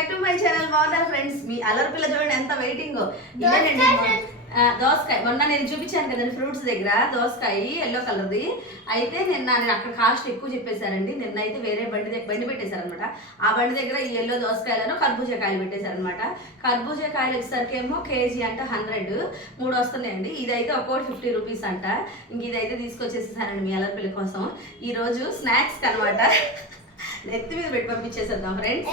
Back to my channel. బాగున్నారు friends? మీ అల్లరి పిల్ల చూడండి ఎంత వెయిటింగ్. దోసకాయ మొన్న నేను చూపించాను కదండి ఫ్రూట్స్ దగ్గర దోసకాయ ఎల్లో కలర్ది. అయితే నేను అక్కడ కాస్ట్ ఎక్కువ చెప్పేశారండి. నిన్న అయితే వేరే బండి పెట్టేశారనమాట. ఆ బండి దగ్గర ఈ ఎల్లో దోసకాయలను కర్బూజా కాయలు పెట్టేశారనమాట. కర్బూజా కాయలు వచ్చేసరికి ఏమో కేజీ అంటే 100 3 వస్తున్నాయండి. ఇదైతే ఒక్కోటి 50 రూపీస్ అంట. ఇంక ఇదైతే తీసుకొచ్చేసేసారండి మీ అల్లరి పిల్ల కోసం. ఈరోజు స్నాక్స్ అనమాట. నెత్తి మీద పెట్టి పంపించేసేద్దాం ఫ్రెండ్స్.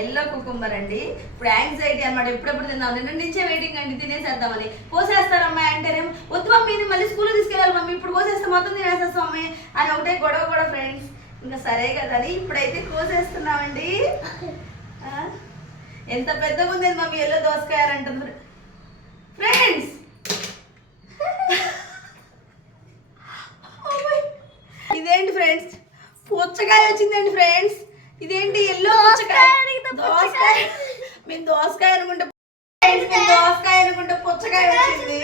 ఎల్లో కుకుంబర్ అండి. ఇప్పుడు యాంగ్జైటీ అనమాట, ఎప్పుడెప్పుడు తిందాం. నిన్న నుంచే వెయిటింగ్ అండి, తినేసేద్దామని. కోసేస్తారమ్మా అంటేనేమో వద్దు మమ్మీ మళ్ళీ స్కూల్లో తీసుకెళ్ళాలి మమ్మీ, ఇప్పుడు కోసేస్తే మొత్తం తినేసేస్తాం మమ్మీ అని ఒకటే గొడవ కూడా ఫ్రెండ్స్. ఇంకా సరే కదా అని ఇప్పుడైతే కోసేస్తున్నామండి. ఎంత పెద్దగా ఉంది మమ్మీ ఎల్లో దోసకాయ అంటుంది ఫ్రెండ్స్. ఇదేంటి ఫ్రెండ్స్, పుచ్చకాయ వచ్చిందండి ఫ్రెండ్స్. ఇదేంటి ఎల్లో పుచ్చకాయ? దోసకాయ. మేము దోసకాయ అనుకుంటే పుచ్చకాయ వచ్చింది.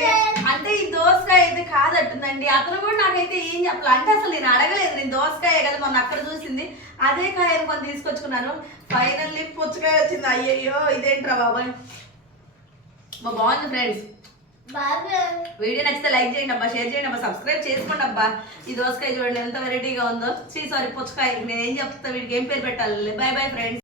అంటే ఈ దోసకాయ అయితే కాదట్టుందండి. అతను కూడా నాకైతే ఏం చెప్పాలి అంటే అసలు నేను అడగలేదు. నేను దోసకాయ కదా మొన్న అక్కడ చూసింది, అదే కాయ అనుకొని తీసుకొచ్చుకున్నాను. ఫైనల్లీ పుచ్చకాయ వచ్చింది. అయ్యయ్యో ఇదేంట్రా బాబాయ్. బాగుంది ఫ్రెండ్స్. వీడియో నచ్చితే లైక్ చేయండి అబ్బా, షేర్ చేయండి అబ్బా, సబ్స్క్రైబ్ చేసుకోండి అబ్బా. ఈ దోసకాయ చూడండి ఎంత వెరైటీగా ఉందో. సారీ పుచ్చకాయ. నేను ఏం చెప్తా, వీడికి ఏం పేరు పెట్టాలి. By bye friends.